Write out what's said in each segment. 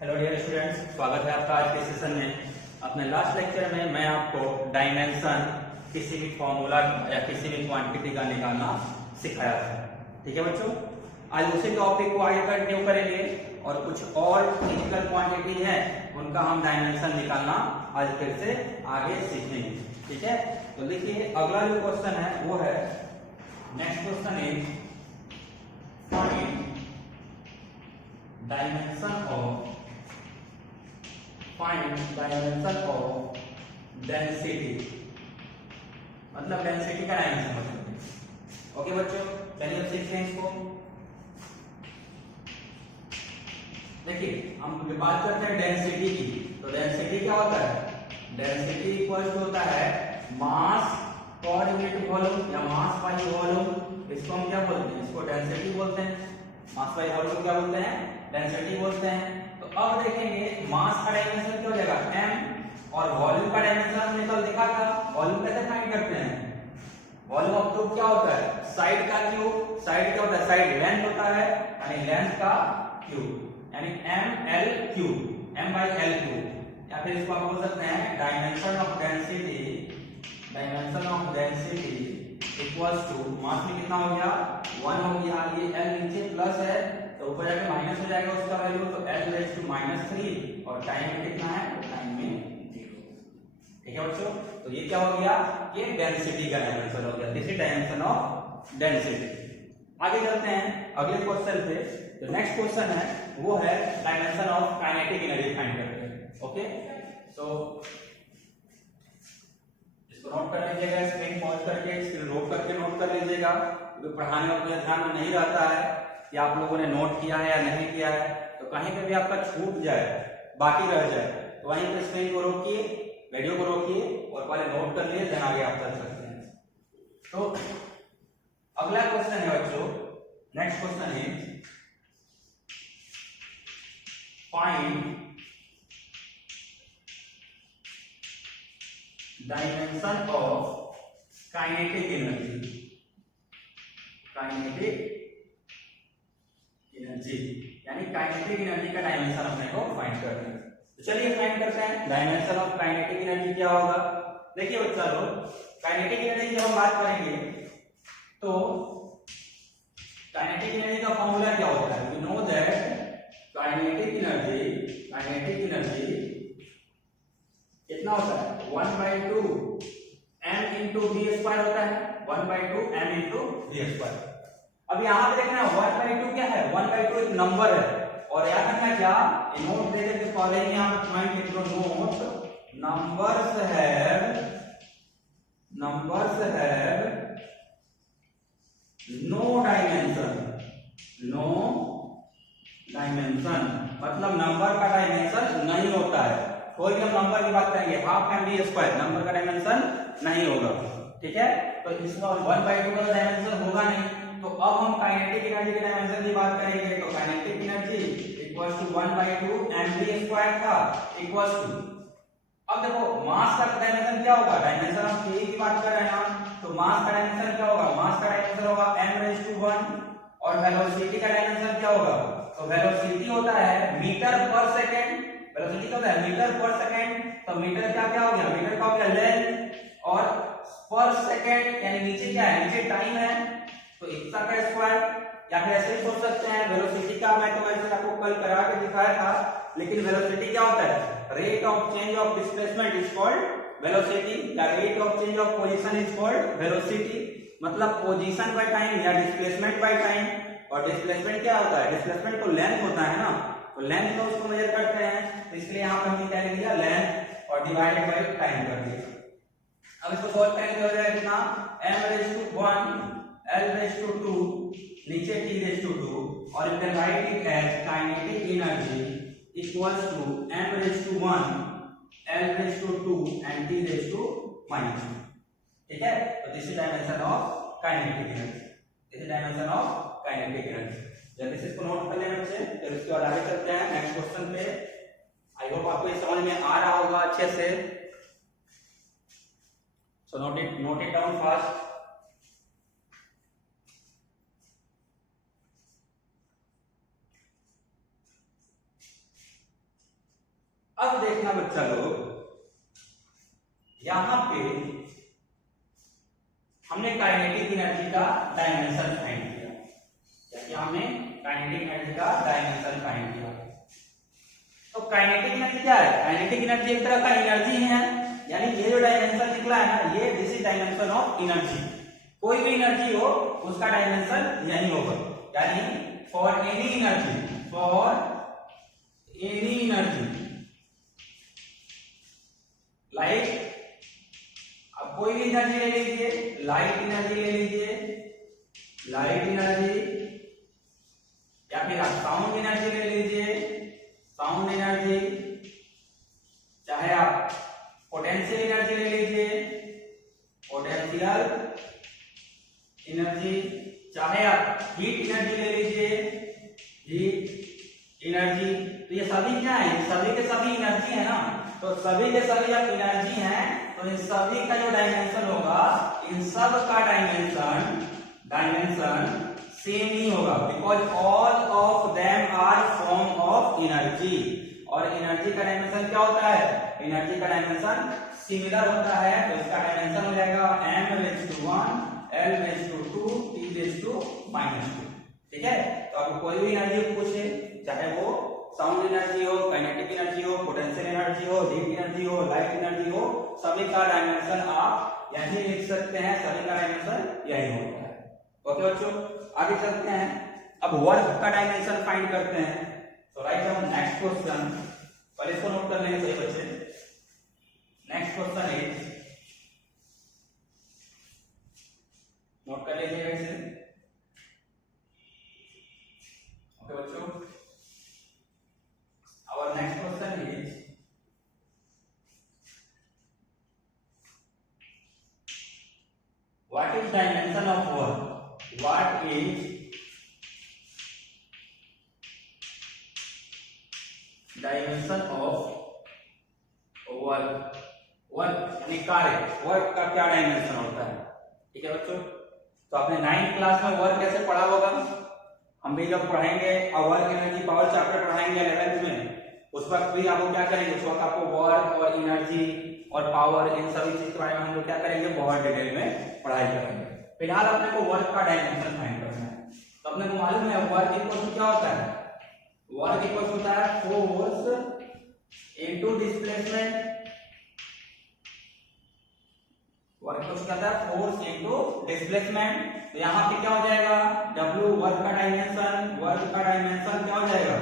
Hello dear students, स्वागत है आपका आज के सेशन में। अपने लास्ट लेक्चर में मैं आपको डायमेंशन किसी भी फॉर्मूला या किसी भी क्वांटिटी का निकालना सिखाया था। ठीक है बच्चों, आज उसी टॉपिक को आगे कंटिन्यू करेंगे और कुछ और फिजिकल क्वांटिटी है उनका हम डायमेंशन निकालना आज फिर से आगे सीखेंगे। ठीक है, तो देखिए अगला जो क्वेश्चन है वो है, next question is find dimension of density, मतलब डेंसिटी का डायमेंशन मतलब। ओके बच्चों, चलिए अब सीखते हैं इसको। देखिए हम बात करते हैं डेंसिटी की, तो डेंसिटी क्या होता है? डेंसिटी इक्वल टू होता है मास पर यूनिट वॉल्यूम या मास बाई वॉल्यूम। इसको हम क्या बोलते हैं? इसको डेंसिटी बोलते हैं। मास बाई वॉल्यूम क्या बोलते हैं? डेंसिटी बोलते हैं। तो अब देखेंगे मास का डायमेंशन क्या हो जाएगा? m, और वॉल्यूम का डायमेंशन हमने कल देखा था। वॉल्यूम कैसे फाइंड करते हैं? वॉल्यूम ऑफ ट्यूब क्या होता है? साइड का क्यूब। साइड क्या होता है? साइड लेंथ होता है, यानी लेंथ का क्यूब, यानी ml cube, m by l cube. या फिर इसको आप बोल सकते हैं dimension of density, dimension of density equals to mass में कितना हो गया? 1 हो गया। ये l नीचे प्लस है तो ऊपर जाके माइनस हो जाएगा उसका वैल्यू, तो l रेज टू -3, और टाइम में कितना है? टाइम में 0। ठीक है बच्चों, तो ये क्या हो गया? ये डेंसिटी का डायमेंशन हो गया। This is dimension of density. आगे चलते हैं अगले क्वेश्चन पे। जो नेक्स्ट क्वेश्चन है वो है dimension of kinetic energy find करते हैं। ओके, सो इसको नोट कर लीजिएगा, स्क्रीन पॉज करके स्क्रीन रोक करके नोट कर लीजिएगा, क्योंकि पढ़ाने में मुझे ध्यान में नहीं रहता है कि आप लोगों ने नोट किया है या नहीं किया है। तो कहीं पे भी आपका छूट जाए, बाकी रह जाए, तो वहीं पे स्क्रीन को रोकिए, वीडियो को रोकिए और पहले नोट कर लिए, देन आगे आप चल सकते हैं। तो अगला क्वेश्चन है बच्चों, नेक्स्ट क्वेश्चन है find dimension of kinetic energy, kinetic energy यानी काइनेटिक एनर्जी का डायमेंशन अपने को फाइंड करना है। तो चलिए फाइंड करते हैं डायमेंशन ऑफ काइनेटिक एनर्जी क्या होगा। देखिए बच्चा लोग, काइनेटिक एनर्जी जब हम बात करेंगे तो काइनेटिक एनर्जी का फॉर्मूला क्या होता है? We know that kinetic energy कितना होता है? 1/2 m इंटू v स्क्वायर होता है। 1/2 m इंटू v स्क्वायर। अब यहाँ पे देखना 1/2 क्या है? 1/2 एक नंबर है, और याद रखना क्या, नोट दे देते फॉलोइंग यहाँ पे पॉइंट लिख लो, note numbers have no dimension, मतलब नंबर का डायमेंशन नहीं होता है। कोई भी हम नंबर की बात करेंगे, half m v square, number का डायमेंशन नहीं होगा। ठीक है, तो इसमें 1/2 का डायमेंशन होगा नहीं। तो अब हम काइनेटिक एनर्जी के डायमेंशन की बात करेंगे, तो kinetic energy equals to 1/2 mv square था इक्वल्स टू, अब देखो मास का डायमेंशन क्या होगा? डायमेंशन ऑफ के की बात कर रहे हैं हम, तो मास का डायमेंशन क्या होगा? मास का डायमेंशन होगा m⁻⁴, और वेलोसिटी का डायमेंशन क्या होगा? तो वेलोसिटी होता है मीटर पर सेकंड। वेलोसिटी क्या होता है? मीटर पर सेकंड। तो मीटर क्या हो गया? मीटर का हो गया लेंथ, और पर सेकंड यानी नीचे क्या है? नीचे टाइम है, तो इसका का स्क्वायर। या फिर ऐसे भी सोच सकते हैं, वेलोसिटी का मैं तो वैसे आपको कल करा के दिखाया था, लेकिन वेलोसिटी क्या होता है? Rate of change of displacement is called velocity, या rate of change of position is called velocity, मतलब पोजीशन बाय टाइम या डिस्प्लेसमेंट बाय टाइम। और डिस्प्लेसमेंट क्या होता है? डिस्प्लेसमेंट तो लेंथ होता है ना, तो लेंथ को उसको मेजर करते हैं, इसलिए यहाँ पर हमने क्या लिख दिया? लेंथ, और डिवाइडेड बाय टाइम कर दिया। अब इसको सॉल्व करेंगे हो जाएगा कितना? m⁻⁴ l⁻², नीचे t⁻², और you can write it as kinetic energy equals to m⁻⁴ l⁻² and t⁻²। ठीक है, तो this is dimension of kinetic energy, this is dimension of kinetic energy. जल्दी से इसको नोट कर लें बच्चे, फिर उसके बाद आगे चलते हैं नेक्स्ट क्वेश्चन पे। आई होप आपको ये समझ में आ रहा होगा अच्छे से। So note it down fast. अब देखना बच्चा लोग, यहां पे हमने काइनेटिक एनर्जी का डायमेंशन फाइंड किया, जैसे हमने काइनेटिक एनर्जी का डायमेंशन फाइंड किया। तो काइनेटिक एनर्जी क्या है? काइनेटिक एनर्जी एक तरह का एनर्जी है, यानी ये जो डायमेंशन निकला है ना, ये this is dimension of energy. कोई भी एनर्जी हो उसका डायमेंशन यही होगा, यानी for any energy, for any energy like, अब कोई भी एनर्जी ले लीजिए, लाइट एनर्जी ले लीजिए, लाइट एनर्जी, या फिर आप साउंड एनर्जी ले लीजिए, साउंड एनर्जी, चाहे आप पोटेंशियल एनर्जी ले लीजिए, पोटेंशियल एनर्जी, चाहे आप हीट एनर्जी ले लीजिए, हीट एनर्जी। तो ये सभी क्या है? सभी के सभी एनर्जी है ना, तो सभी के सभी जब एनर्जी हैं तो इन सभी का जो डायमेंशन होगा, इन सब का डायमेंशन सेम नहीं होगा, because all of them are form of energy. और एनर्जी का डायमेंशन क्या होता है? एनर्जी का डायमेंशन सिमिलर होता है, तो इसका डायमेंशन हो जाएगा m⁻⁴, l⁻², t⁻²। ठीक है, तो अब कोई भी एनर्जी पूछे, चाहे वो साउंड एनर्जी हो, काइनेटिक एनर्जी हो, पोटेंशियल एनर्जी हो, हीट एनर्जी हो, लाइट एनर्जी हो, सभी का डायमेंशन आप यही लिख सकते हैं, सभी का डायमेंशन यही होता है। ओके बच्चों, आगे चलते हैं, अब वर्क का डायमेंशन फाइंड करते हैं। तो राइट डाउन नेक्स्ट क्वेश्चन, पहले इसको नोट कर लेंगे सही बच्चे। नेक्स्ट क्वेश्चन इज, नोट कर लीजिएगा इसे। ओके बच्चों, our next question is, what is dimension of work? What is dimension of work? Work यानी कार्य, वर्क का क्या डायमेंशन होता है? ठीक है बच्चों, तो आपने 9th क्लास में वर्क कैसे पढ़ा होगा, हम भी जब पढ़ाएंगे और वर्क एनर्जी पावर चैप्टर पढ़ाएंगे 11th में, उस वक्त भी आपको क्या करेंगे, उस वक्त आपको वर्क और एनर्जी और पावर, इन सभी चीज के बारे में हम लोग क्या करेंगे, बहुत डिटेल में पढ़ाई करेंगे। फिलहाल अपने को वर्क का डायमेंशन फाइंड करना है। तो अपने को मालूम है वर्क इक्वल टू क्या होता है? वर्क इक्वल होता है force into displacement. Work equal क्या होता है? Force into displacement. तो यहाँ पे क्या हो जाएगा, W वर्क का डायमेंशन, वर्क का डायमेंशन क्या हो जाएगा,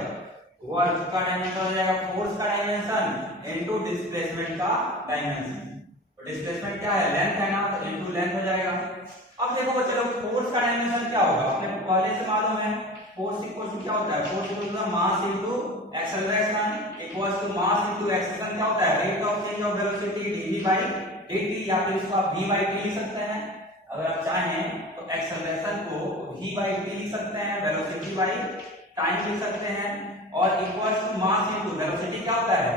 वर्क का डायमेंशन हो जाएगा फोर्स का डायमेंशन इनटू डिस्प्लेसमेंट का डायमेंशन। तो डिस्प्लेसमेंट क्या है, लेंथ है ना, तो इनटू लेंथ हो जाएगा। अब देखो बच्चे लोग, फोर्स का डायमेंशन क्या होगा, अपने को पहले से मालूम है, फोर्स इक्वल टू क्या होता है, force equal to mass into acceleration equal to mass into acceleration क्या होता है, rate of change of velocity dv/dt, या फिर इसको आप v/t लिख सकते हैं। अगर आप चाहें तो एक्सेलरेशन को v/t लिख सकते हैं, वेलोसिटी बाय टाइम लिख सकते हैं, और equal to mass into velocity क्या होता है,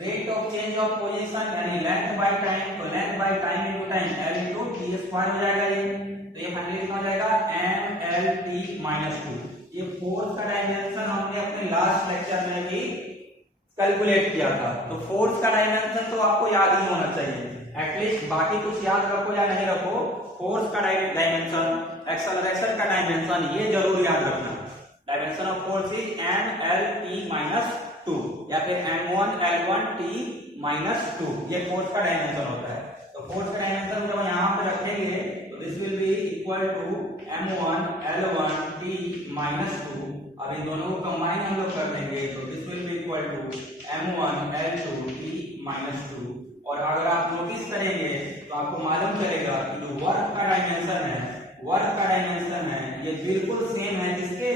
rate of change of position, यानी लेंथ बाय टाइम, तो length by time into time l into t² हो जाएगा ये। तो ये फाइनली कितना हो जाएगा, mlt-2। ये फोर्स का डायमेंशन हमने अपने लास्ट लेक्चर में भी कैलकुलेट किया था। तो फोर्स का डायमेंशन तो आपको याद ही होना चाहिए, एटलीस्ट बाकी कुछ याद रखो या नहीं रखो, फोर्स का डायमेंशन, एक्सेलरेशन का डायमेंशन ये जरूर याद रखना। Dimension of force is mlt-2 या फिर m1l1t-2, ये फोर्स का डायमेंशन होता है। तो फोर्स का डायमेंशन जब यहाँ पे रखेंगे तो this will be equal to m1l1t-2। अब इन दोनों को कंबाइन हम लोग कर देंगे तो this will be equal to m1l2t-2। और अगर आप नोटिस करेंगे तो आपको मालूम चलेगा कि जो वर्क का डायमेंशन है, वर्क का डायमेंशन है, ये बिल्कुल सेम है किसके,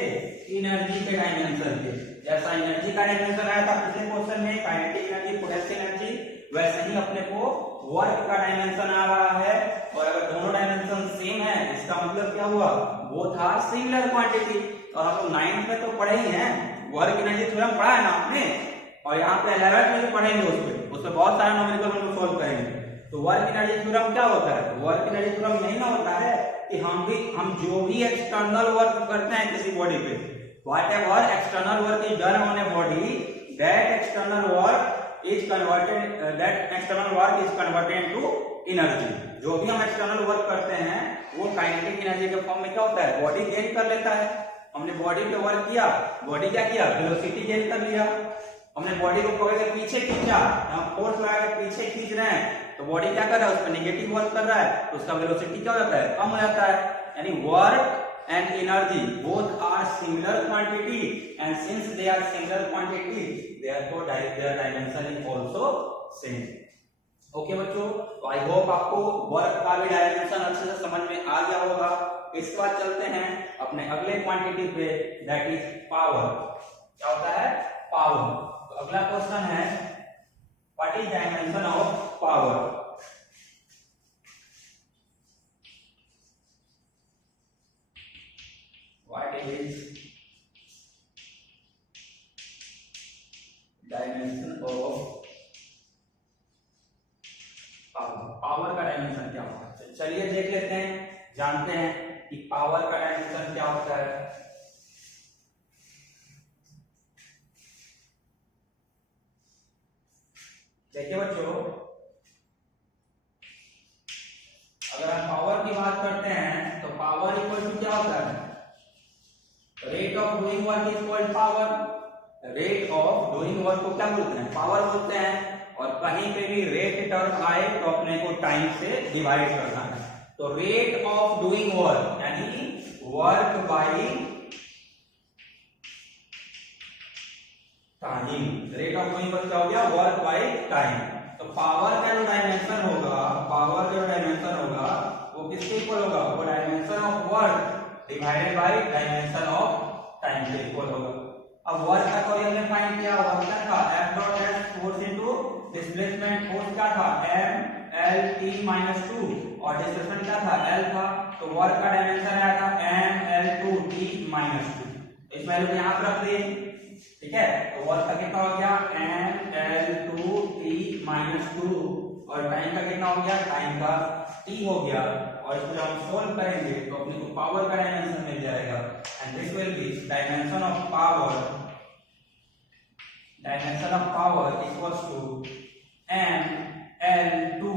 एनर्जी के डायमेंशन के। जैसा एनर्जी का डायमेंशन आया था पिछले क्वेश्चन में, काइनेटिक एनर्जी, पोटेंशियल एनर्जी, वैसे ही अपने को वर्क का डायमेंशन आ रहा है। और अगर दोनों डायमेंशन सेम है, इसका मतलब क्या हुआ, बोथ आर सिमिलर क्वांटिटी। और हम लोग 9th में तो पढ़े ही हैं, वर्क एनर्जी थ्योरम पढ़ा है ना आपने, और यहाँ पे 11th में भी पढ़ेंगे, उसमें बहुत सारे न्यूमेरिकल हम लोग सॉल्व करेंगे। तो वर्क एनर्जी थ्योरम क्या होता है, वर्क एनर्जी थ्योरम यही ना होता है कि हम जो भी एक्सटर्नल वर्क करते हैं किसी बॉडी पे, whatever external work is done on a body, that external work is converted, that external work is converted into energy. जो भी हम एक्सटर्नल वर्क करते हैं वो काइनेटिक एनर्जी के फॉर्म में क्या होता है, बॉडी गेन कर लेता है। हमने बॉडी पे वर्क किया, बॉडी क्या किया, वेलोसिटी गेन कर लिया। हमने बॉडी को पकड़ के पीछे खींचा, हम फोर्स लगा के पीछे खींच रहे हैं तो बॉडी क्या कर रहा है, उस पर नेगेटिव वर्क कर रहा है तो उसका वेलोसिटी क्या हो जाता है, कम हो जाता है। यानी work and energy both are similar quantity, and since they are similar quantity therefore their dimension is also same। Okay बच्चों, तो आई होप आपको वर्क का भी डायमेंशन अच्छे से समझ में आ गया होगा। इसके बाद चलते हैं अपने अगले क्वांटिटी पे, दैट इज पावर। क्या होता है, पावर। तो अगला क्वेश्चन है what is dimension of power. What is dimension of power? Power का डायमेंशन क्या होता है, चलिए देख लेते हैं, जानते हैं कि पावर का डायमेंशन क्या होता है। देखिए बच्चों, अगर हम पावर की बात करते हैं तो पावर इक्वल टू क्या होता है, rate of doing work is called power. Rate of doing work को क्या बोलते हैं, पावर बोलते हैं। और कहीं पे भी रेट टर्म आए तो अपने को टाइम से डिवाइड करना है। तो रेट ऑफ डूइंग वर्क यानी work by time. Rate of doing work क्या हो गया, वर्क बाई टाइम। तो पावर का जो डायमेंशन होगा, पावर का जो डायमेंशन होगा वो किसके इक्वल होगा, वो dimension of work divided by dimension of time के इक्वल होगा। अब वर्क का कोई हमने फाइंड किया, वर्क का था F dot S force into displacement force क्या था, m l t - 2 और डिस्प्लेसमेंट क्या था, l था। तो वर्क का डायमेंशन आया था m l 2 t - 2। इस वैल्यू को यहां पर रख दिए, ठीक है। तो वर्क का कितना हो गया, m l 2 t - 2 और टाइम का कितना हो गया, टाइम का t हो गया। और इसको जब हम सोल्व करेंगे तो अपने को पावर का डायमेंशन मिल जाएगा। And this will be dimension of power, dimension of power equals to m l 2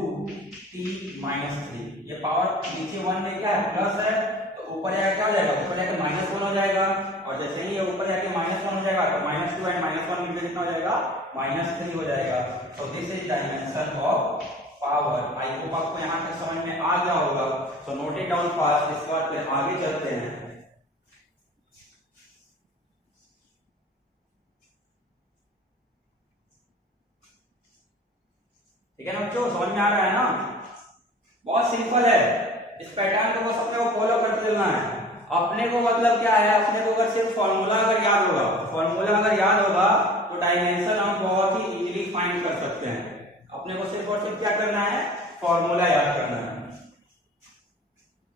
t - 3। ये पावर नीचे 1 में क्या है, प्लस है, तो ऊपर जाकर क्या हो जाएगा, ऊपर जाकर -1 हो जाएगा। और जैसे ही ये ऊपर जाके -1 हो जाएगा तो -2 एंड -1 मिलकर कितना हो जाएगा, -3 हो जाएगा। तो this is dimension of power. I hope आपको यहाँ तक समझ में आ गया होगा। तो नोट इट डाउन फास्ट, इसके बाद फिर आगे चलते हैं। ठीक है ना बच्चों, समझ में आ रहा है ना, बहुत सिंपल है। इस पैटर्न को बस अपने को फॉलो करते चलना है। अपने को मतलब क्या है, अपने को अगर सिर्फ फॉर्मूला अगर याद होगा, फॉर्मूला अगर याद होगा तो डायमेंशन हम बहुत ही इजीली फाइंड कर सकते हैं। अपने को सिर्फ और सिर्फ क्या करना है, फॉर्मूला याद करना है।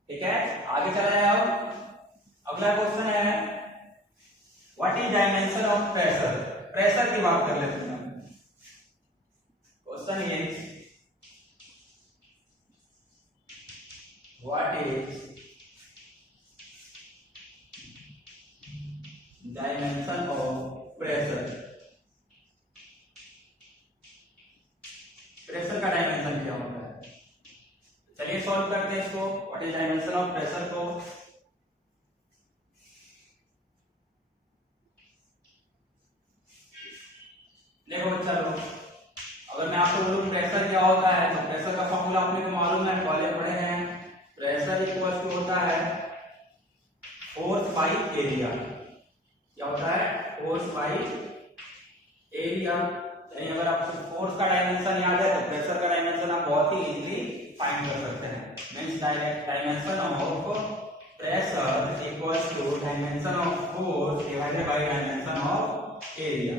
ठीक है, आगे चला जाए। अब अगला क्वेश्चन है what is dimension of pressure. Pressure की बात कर लेते हैं। Question is what is dimension of pressure. Pressure का डायमेंशन क्या होता है, चलिए सॉल्व करते हैं इसको। What is dimension of pressure को देखो बच्चा लोग, अगर मैं आपको बोलूं प्रेशर क्या होता है तो प्रेशर का फॉर्मूला अपने को मालूम है, कॉलेज पढ़े हैं। प्रेशर इक्वल टू होता है फोर्स बाई एरिया। क्या होता है, फोर्स बाई एरिया। यानी अगर आपको फोर्स का डायमेंशन याद है तो प्रेशर का डायमेंशन आप बहुत ही इजीली फाइंड कर सकते हैं। Means dimension of pressure equals to dimension of force divided by dimension of area.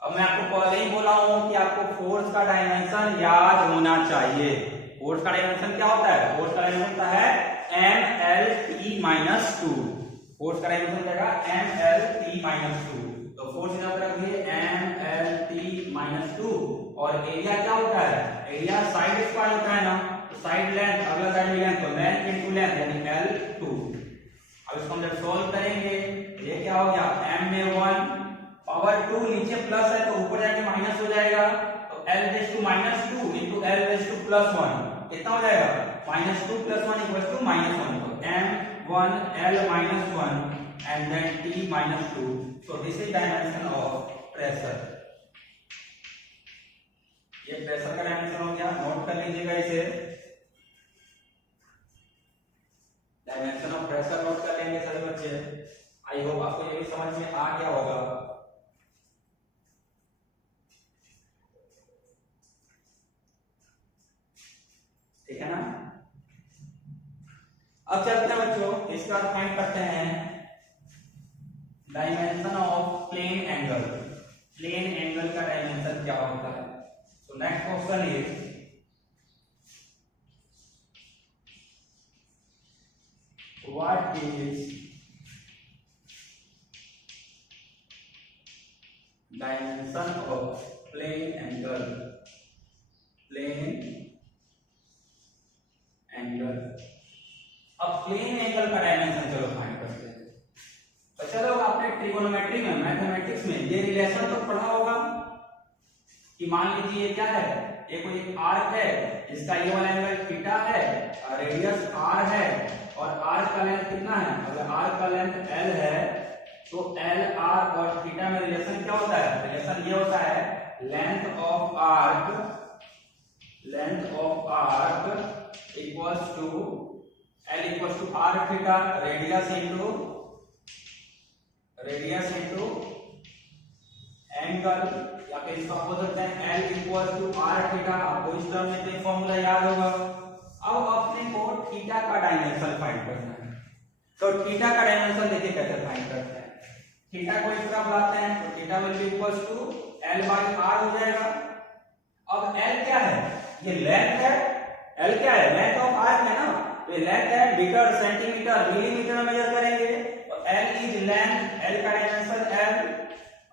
अब मैं आपको पहले ही बोला हूं कि आपको फोर्स का डायमेंशन याद होना चाहिए। फोर्स का डायमेंशन क्या होता है, फोर्स का डायमेंशन होता है mlt-2। फोर्स का डायमेंशन क्या है, mlt-2। तो फोर्स यहां पर रख दिए mlt-2। और एरिया क्या होता है, एरिया साइड स्क्वायर होता है ना, तो साइड लेंथ, अगला साइड लेंथ तो लेंथ इनटू लेंथ यानी l2। अब इसको हम जब सॉल्व करेंगे ये क्या हो गया, m में 1 पावर पावर 2 नीचे प्लस है तो ऊपर जाके माइनस हो जाएगा, तो l raise to -2 into l raise to +1 कितना हो जाएगा, -2 + 1 = -1, तो m1 l -1 and then t -2, so this is dimension of pressure। ये प्रेशर का डायमेंशन हो गया, नोट कर लीजिएगा इसे, डायमेंशन ऑफ प्रेशर नोट कर लेंगे सभी बच्चे। आई होप आपको ये भी समझ में आ गया होगा। ठीक है ना। अब चलते हैं बच्चों, इसका फाइंड करते हैं dimension of plane angle. Plane angle का डायमेंशन क्या होता है। तो next question is what is dimension of plane angle. Plane angle, अब प्लेन एंगल का डायमेंशन चलो फाइंड करते हैं। तो चलो आपने ट्रिगोनोमेट्री में, मैथमेटिक्स में ये रिलेशन तो पढ़ा होगा कि मान लीजिए ये क्या है, ये कोई आर्क है, इसका ये वाला एंगल थीटा है और रेडियस r है और आर्क का लेंथ कितना है, अगर आर्क का लेंथ l है तो l r और थीटा में रिलेशन क्या होता है, रिलेशन ये होता है length of arc equals to l equals to r theta radius into angle, या फिर इसका अपोजिट है l equals to r theta. आपको इस टर्म में तो फॉर्मूला याद होगा। अब अपने को थीटा का डायमेंशन फाइंड करना है, तो थीटा का डायमेंशन देखिए कैसे फाइंड करते हैं। थीटा को इस तरफ लाते हैं तो theta will be equals to l/r हो जाएगा। अब l क्या है, ये लेंथ है, l क्या है, लेंथ ऑफ आर्क है ना, ये लेंथ है, मीटर सेंटीमीटर मिलीमीटर में मेजर करेंगे, तो l इज लेंथ, l का डायमेंशन l,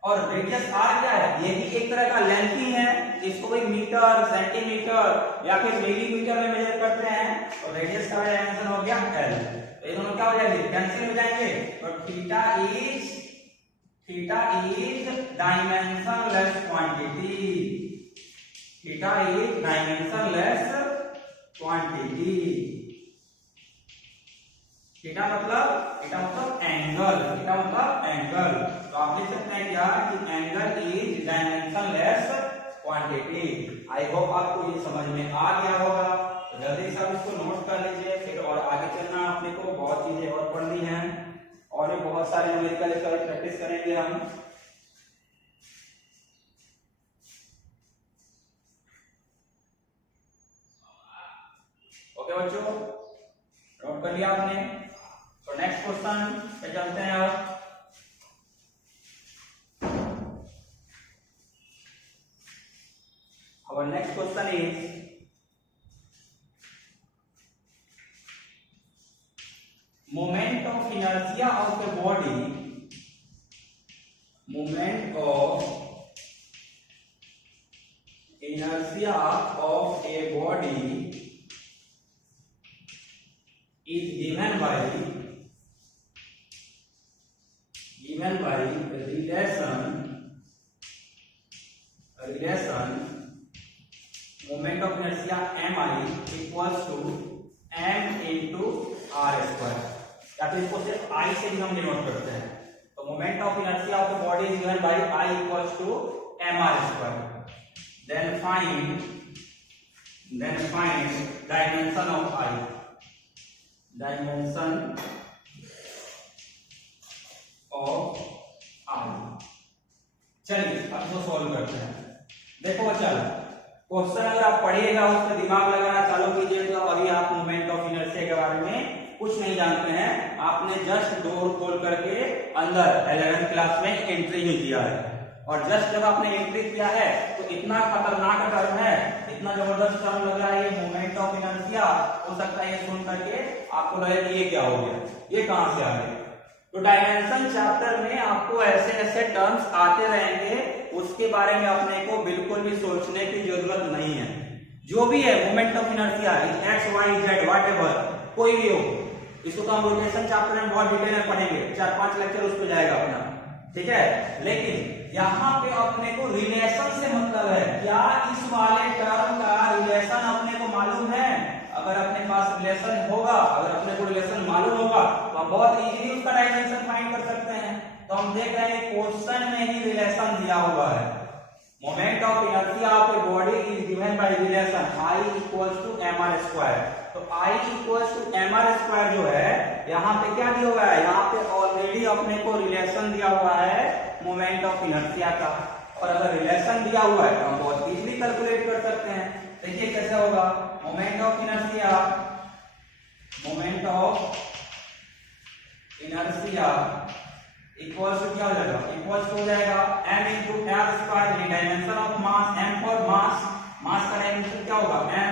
और रेडियस r क्या है, ये भी एक तरह का लेंथ ही है, इसको भी मीटर सेंटीमीटर या फिर मिलीमीटर में मेजर करते हैं, और रेडियस का डायमेंशन हो गया l। तो ये दोनों क्या हो जाएंगे, कैंसिल हो जाएंगे, और theta is dimensionless quantity. Theta is dimensionless quantity. Theta मतलब एंगल, तो आप लिख सकते हैं क्या कि angle is dimensionless quantity. I hope आपको ये समझ में आ गया होगा। तो जल्दी से आप इसको नोट कर लीजिए, फिर और आगे चलना अपने को बहुत चीजें और पढ़नी है, और भी बहुत सारे न्यूमेरिकल प्रैक्टिस करेंगे हम। ओके बच्चों, नोट कर लिया आपने। तो नेक्स्ट क्वेश्चन पे चलते हैं अब। Our next question is moment of inertia of a body. Moment of inertia of a body is given by relation moment of inertia mi equals to m into r square, या फिर इसको सिर्फ I से भी हम denote करते हैं। तो moment of inertia of the body is given bye I equals to mr square। then find dimension of I, dimension of I। चलिए अब इसको सॉल्व करते हैं। देखो बच्चा, क्वेश्चन अगर आप पढ़िएगा, उस पर दिमाग लगाना चालू कीजिए, तो अभी आप मोमेंट ऑफ इनर्शिया के बारे में कुछ नहीं जानते हैं, आपने जस्ट डोर खोल करके अंदर 11th क्लास में एंट्री ही किया है, और जस्ट जब आपने एंट्री किया है तो इतना खतरनाक टर्म है, इतना जबरदस्त टर्म लग रहा है ये मोमेंट ऑफ इनर्शिया। हो सकता है ये सुन करके आपको लगे कि ये क्या हो गया, ये कहां से आ गया। तो डायमेंशन चैप्टर में आपको ऐसे ऐसे टर्म्स आते रहेंगे, उसके बारे में अपने को बिल्कुल भी सोचने की जरूरत नहीं है। जो भी है moment of inertia, x y z whatever कोई भी हो, इसको तो हम रोटेशन चैप्टर में बहुत डिटेल में पढ़ेंगे, 4-5 लेक्चर उस पर जाएगा अपना, ठीक है। लेकिन यहाँ पे अपने को रिलेशन से मतलब है, क्या इस वाले टर्म का रिलेशन अपने को मालूम है? अगर अपने पास रिलेशन होगा, अगर अपने को रिलेशन मालूम होगा तो हम बहुत इजीली उसका डायमेंशन फाइंड कर सकते हैं। तो हम देख रहे हैं क्वेश्चन में ही रिलेशन दिया हुआ है। Moment of inertia of a body is given by relation I equals to mr²। तो I इक्वल्स टू mr² जो है यहाँ पे क्या दिया हुआ है? यहाँ पे ऑलरेडी अपने को रिलेशन दिया हुआ है मोमेंट ऑफ इनर्शिया का, और अगर रिलेशन दिया हुआ है तो हम बहुत इजीली कैलकुलेट कर सकते हैं। देखिए कैसे होगा। Moment of inertia equals to क्या हो जाएगा? इक्वल्स हो जाएगा m into r square, dimension of mass, m for mass, mass का डायमेंशन क्या होगा? m,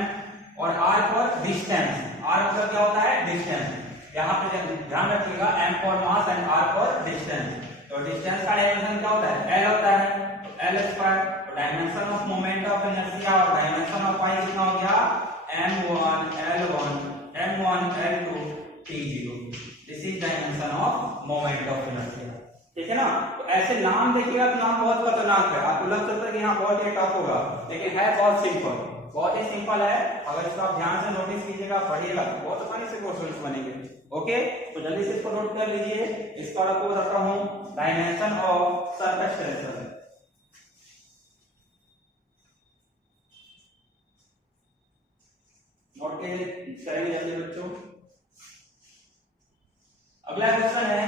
और r फॉर डिस्टेंस, r मतलब क्या होता है? डिस्टेंस। यहाँ पे ध्यान रखिएगा m for mass and r for distance. तो डिस्टेंस का डायमेंशन क्या होता है? l होता है, तो l स्क्वायर। तो dimension of moment of inertia और डायमेंशन ऑफ y कितना हो गया? m1 l1 m1 l2 t0। This is dimension of moment of inertia. ठीक है ना? तो ऐसे नाम देखिएगा तो नाम बहुत खतरनाक है, आपको लग सकता है कि यहाँ बहुत ही टफ होगा, लेकिन है बहुत सिंपल, बहुत ही सिंपल है। अगर इसको आप ध्यान से नोटिस कीजिएगा, पढ़िएगा, बहुत आसानी से क्वेश्चंस बनेंगे। ओके, तो जल्दी से इसको नोट कर लीजिए। इसका आपको बताता हूँ dimension of surface tension. Note के करेंगे बच्चों। अगला क्वेश्चन है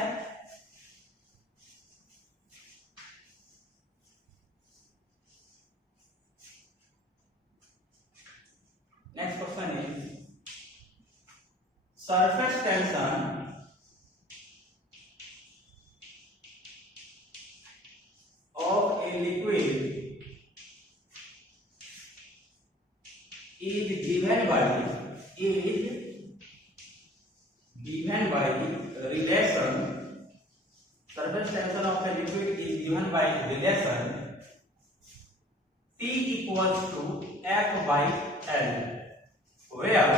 next question is surface tension of a liquid is given by relation. Surface tension of a liquid is given by relation T equals to F by L, where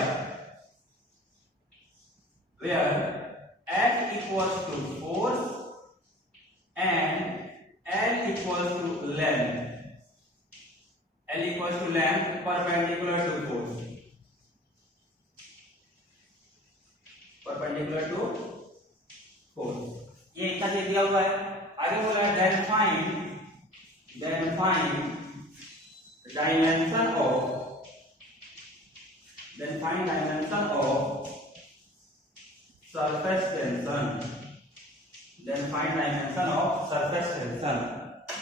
F equals to force and L equals to length. L equals to length perpendicular to force. Perpendicular to force. ये इतना दे दिया हुआ है। आगे बोला है then find dimension of surface tension.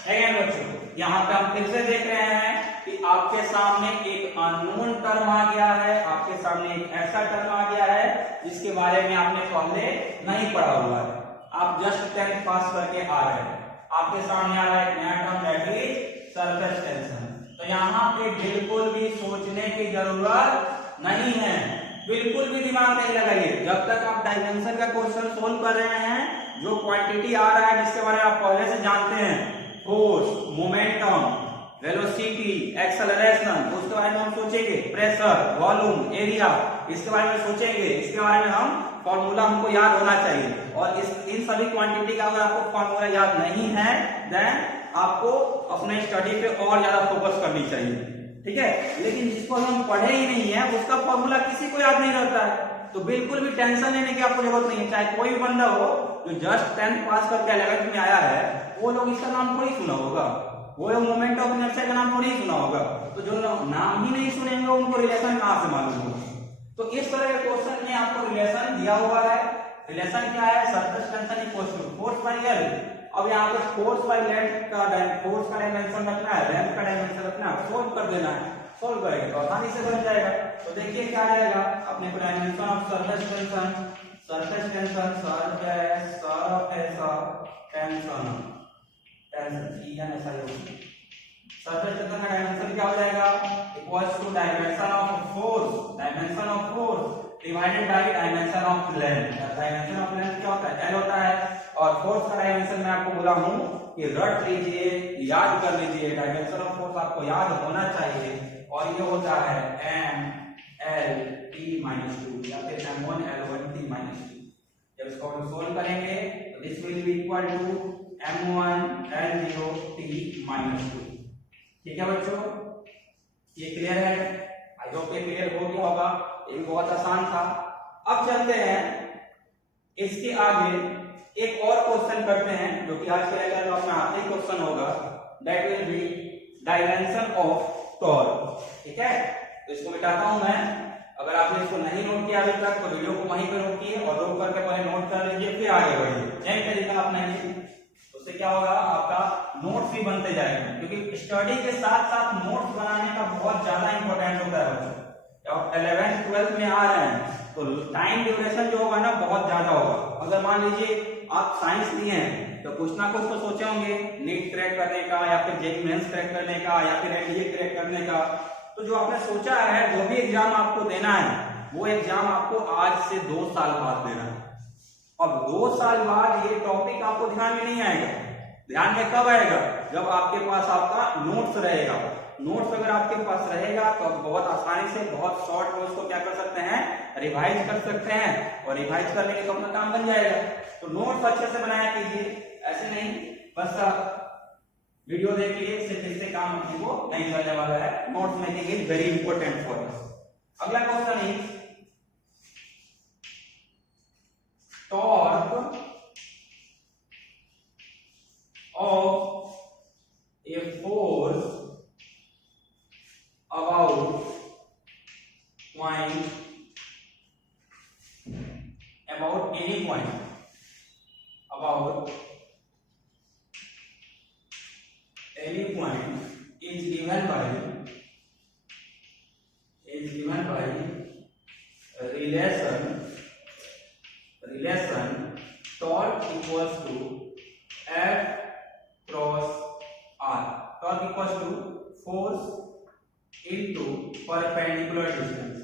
Again बच्चों, यहाँ पे हम फिर से देख रहे हैं कि आपके सामने एक अननोन टर्म आ गया है, आपके सामने एक ऐसा टर्म आ गया है जिसके बारे में आपने पहले नहीं पढ़ा हुआ है। आप जस्ट 10th पास करके आ रहे हैं, आपके सामने आ रहा है एक नया term that is surface tension. तो यहाँ पे बिल्कुल भी सोचने की जरूरत नहीं है, बिल्कुल भी दिमाग नहीं लगाइए। जब तक आप डायमेंशन का क्वेश्चन सोल्व कर रहे हैं, जो क्वांटिटी आ रहा है जिसके बारे में आप पहले से जानते हैं, फोर्स, मोमेंटम, वेलोसिटी, एक्सेलरेशन, उसके बारे में हम सोचेंगे, प्रेशर, वॉल्यूम, एरिया, इसके बारे में सोचेंगे, इसके बारे में हम फॉर्मूला हमको याद होना चाहिए। और इन सभी क्वांटिटी का अगर आपको फॉर्मूला याद नहीं है, देन आपको अपने स्टडी पे और ज्यादा फोकस करनी चाहिए। ठीक है, लेकिन जिसको हम पढ़े ही नहीं है उसका फॉर्मूला किसी को याद नहीं रहता है, तो बिल्कुल भी टेंशन लेने की आपको जरूरत नहीं है। चाहे कोई भी बंदा हो जो जस्ट 10th पास करके 11th में आया है, वो लोग इसका नाम थोड़ी सुना होगा, वो लोग मोमेंट ऑफ इनर्शिया का नाम थोड़ी सुना होगा। तो जो नाम ही नहीं सुनेंगे उनको रिलेशन कहाँ से मालूम होगा? तो इस तरह के क्वेश्चन में आपको रिलेशन दिया हुआ है। रिलेशन क्या है? Surface tension equals to force by l. अब यहाँ पे फोर्स बाय लेंथ का फोर्स का डायमेंशन रखना है, लेंथ का डायमेंशन रखना है, सोल्व कर देना है। सोल्व करेंगे तो आसानी से बन जाएगा। तो देखिए क्या आएगा अपने को dimension of surface tension, surface tension, surface tension का डायमेंशन क्या हो जाएगा? Equals to dimension of force divided by dimension of length. Dimension of length क्या होता है? एल होता है। और फोर्स का डायमेंशन मैं आपको बोला हूं कि रट लीजिए, याद कर लीजिए, डायमेंशन ऑफ फोर्स आपको याद होना चाहिए, और ये होता है m(L(T)-2 या फिर m1L1T-2। जब इसको हम सोल्व करेंगे तो this will be equal to m1 l0 t -2। ठीक है बच्चों, ये क्लियर है? आई होप ये क्लियर हो गया होगा, ये भी बहुत आसान था। अब चलते हैं इसके आगे, एक और क्वेश्चन करते हैं जो कि आज के लेक्चर में अपना आखिरी क्वेश्चन होगा, that will be dimension of torque. ठीक है, तो इसको मिटाता हूं मैं। अगर आपने इसको नहीं नोट किया अभी तक तो वीडियो को वहीं पे रोक कीजिए और रोक करके पहले नोट कर लीजिए, फिर आगे बढ़िए। यही तरीका अपनाइए, उससे क्या होगा, आपका नोट्स भी बनते जाएंगे, क्योंकि स्टडी के साथ साथ नोट्स बनाने का बहुत ज्यादा इंपॉर्टेंस होता है बच्चों। जब 11th 12th में आ रहे हैं तो टाइम ड्यूरेशन जो होगा ना बहुत ज्यादा होगा। अगर मान लीजिए आप साइंस लिए हैं तो कुछ ना कुछ तो सोचे होंगे नीट क्रैक करने का, या फिर जेईई मेंस क्रैक करने का, या फिर एनडीए क्रैक करने का। तो जो आपने सोचा है, जो भी एग्जाम आपको देना है, वो एग्जाम आपको आज से 2 साल बाद देना है। अब 2 साल बाद ये टॉपिक आपको ध्यान में नहीं आएगा। ध्यान में कब आएगा? जब आपके पास आपका नोट्स रहेगा। नोट्स अगर आपके पास रहेगा तो आप बहुत आसानी से, बहुत शॉर्ट नोट्स को क्या कर सकते हैं, रिवाइज कर सकते हैं, और रिवाइज करने के तो अपना काम बन जाएगा। तो नोट्स अच्छे से बनाया कीजिए, ऐसे नहीं बस वीडियो देख लीजिए, सिर्फ इससे काम अपने को नहीं चलने वाला है। Notes making is very important for us. अगला question is torque of a force about any point is given by relation torque equals to F cross R. Torque equals to force into perpendicular distance,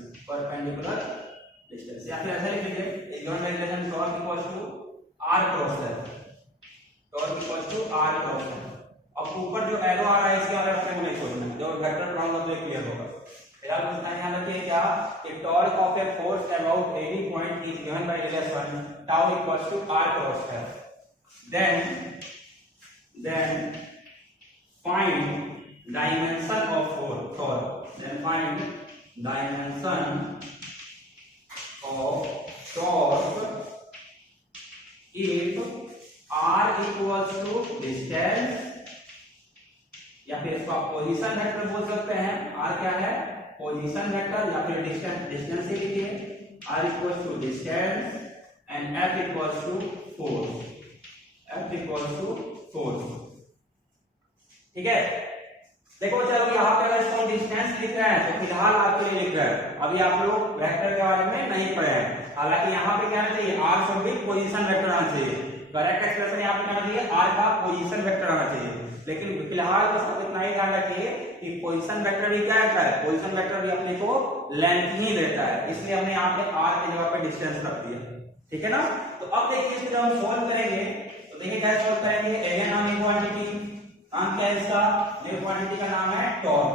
या फिर ऐसा लिख लीजिए, इस दोनों का relation torque equals to r cross है, torque equals to r cross है। अब ऊपर जो एरो आ रहा है इसके बारे में आपको नहीं सोचना, जब वेक्टर पढ़ाऊंगा तो ये क्लियर होगा। फिलहाल उसका ध्यान रखिए क्या, कि torque of a force about any point is given by relation tau equals to r cross है। Then find dimension of torque, then find dimension of torque if r equals to distance, या फिर इसको आप position vector बोल सकते हैं। r क्या है, पोजीशन वेक्टर, या फिर डिस्टेंस ही लिखिए, r equals to distance and f equals to force। ठीक है, देखो चलो यहाँ पे अगर इसको डिस्टेंस लिख रहे हैं तो फिलहाल आपके लिए लिख रहे हैं, अभी आप लोग वेक्टर के बारे में नहीं पढ़े हैं। हालांकि यहाँ पे क्या आना चाहिए, r should be position vector आना चाहिए। करेक्ट एक्सप्रेशन यहाँ पे क्या आना चाहिए, r का पोजीशन वेक्टर आना चाहिए। लेकिन फिलहाल बस आप इतना ही ध्यान रखिए कि पोजीशन वेक्टर भी क्या है, पोजीशन वेक्टर भी अपने को लेंथ ही देता है, इसलिए हमने यहाँ पे r की जगह पे डिस्टेंस रख दिया। ठीक है ना, तो अब देखिए इसको जब हम सोल्व करेंगे तो देखिए क्या सोल्व करेंगे। एरिया नाम एक क्वांटिटी, नाम क्या है इसका, ये क्वांटिटी का नाम है टॉर्क,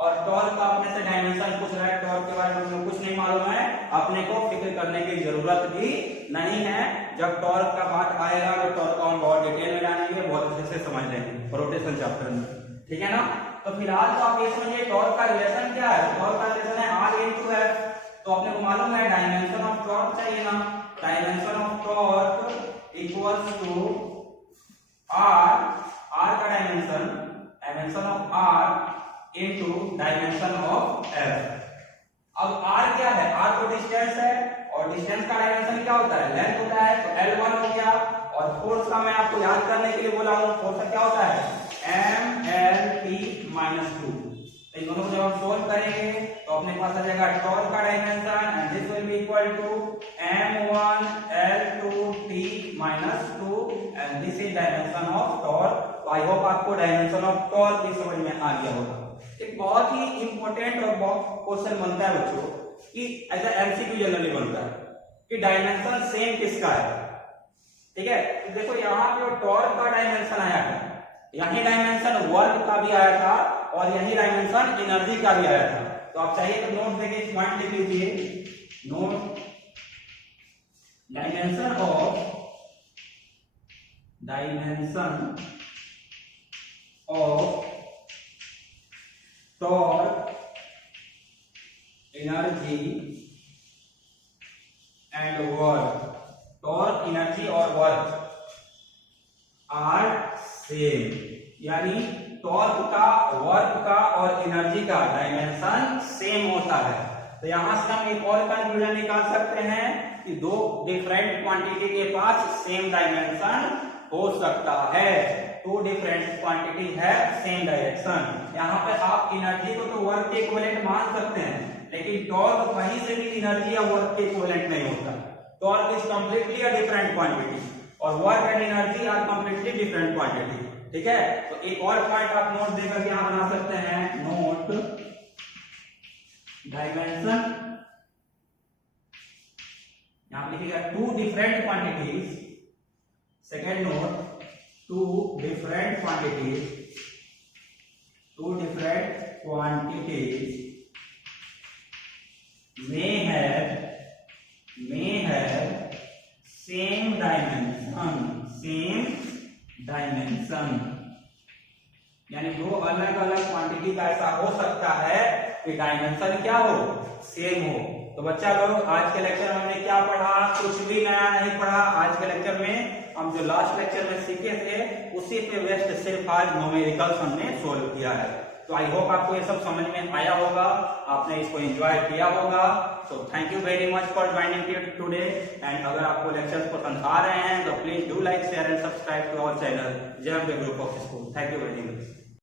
और टॉर्क का अपने से डायमेंशन पूछ रहा है। टॉर्क के बारे में कुछ नहीं मालूम है, अपने को फिक्र करने की जरूरत भी नहीं है। जब टॉर्क का बात आएगा तो टॉर्क को हम बहुत डिटेल में जानेंगे, बहुत अच्छे से समझ लेंगे रोटेशन चैप्टर में। ठीक है ना, तो फिलहाल तो आप ये समझिए टॉर्क का रिलेशन क्या है। टॉर्क का रिलेशन है r into f, तो अपने को मालूम है डायमेंशन ऑफ टॉर्क चाहिए ना, dimension of torque equals to r का dimension of r into dimension of f। अब r क्या है, r तो डिस्टेंस है, और डिस्टेंस का डायमेंशन क्या होता है, लेंथ होता है, तो L1 हो गया। और फोर्स का मैं आपको याद करने के लिए बोला हूं, फोर्स का क्या होता है, mLT-2। तो इन दोनों को जब हम सोल्व करेंगे तो अपने पास आ जाएगा टॉर्क का dimension, and this will be equal to m1 L2T-2, and this is dimension of torque. तो आई होप आपको डायमेंशन ऑफ टॉर्क भी समझ में आ गया होगा। एक बहुत ही इंपॉर्टेंट और बहुत क्वेश्चन बनता है बच्चों, कि ऐसा एमसीक्यू जनरली बनता है कि डायमेंशन सेम किसका है। ठीक है, तो देखो यहाँ पे टॉर्क का डायमेंशन आया था, यही डायमेंशन वर्क का भी आया था, और यही डायमेंशन एनर्जी का भी आया था। तो आप चाहिए तो नोट देके इस पॉइंट लिख लीजिए, note dimension dimension of torque, energy and work, torque, energy और वर्क आर सेम, यानी टॉर्क का, वर्क का और एनर्जी का डायमेंशन सेम होता है। तो यहां से हम एक और कंक्लूजन निकाल सकते हैं कि दो डिफरेंट क्वांटिटी के पास सेम डायमेंशन हो सकता है। टू डिफरेंट क्वांटिटी है सेम डायरेक्शन। यहाँ पे आप एनर्जी को तो वर्क के इक्विवेलेंट मान सकते हैं, लेकिन टॉर्क कहीं से भी एनर्जी या वर्क के इक्विवेलेंट नहीं होता। Torque is completely a different quantity और work and energy are completely different quantity. ठीक है, तो एक और पॉइंट आप नोट देकर यहां बना सकते हैं, नोट डायमेंशन, यहां पे लिखिएगा two different quantities. Second note, two different quantities, two different quantities may have same dimension, यानी दो अलग अलग क्वांटिटी का ऐसा हो सकता है कि डायमेंशन क्या हो, सेम हो। तो बच्चा लोग आज के लेक्चर में हमने क्या पढ़ा, कुछ भी नया नहीं पढ़ा। आज के लेक्चर में हम जो लास्ट लेक्चर में सीखे थे उसी पे बेस्ड सिर्फ आज न्यूमेरिकल्स हमने सोल्व किया है। तो आई होप आपको ये सब समझ में आया होगा, आपने इसको एंजॉय किया होगा। So thank you very much for joining today. And अगर आपको लेक्चर्स पसंद आ रहे हैं तो please do like, share and subscribe to our channel JMK group of school. Thank you very much.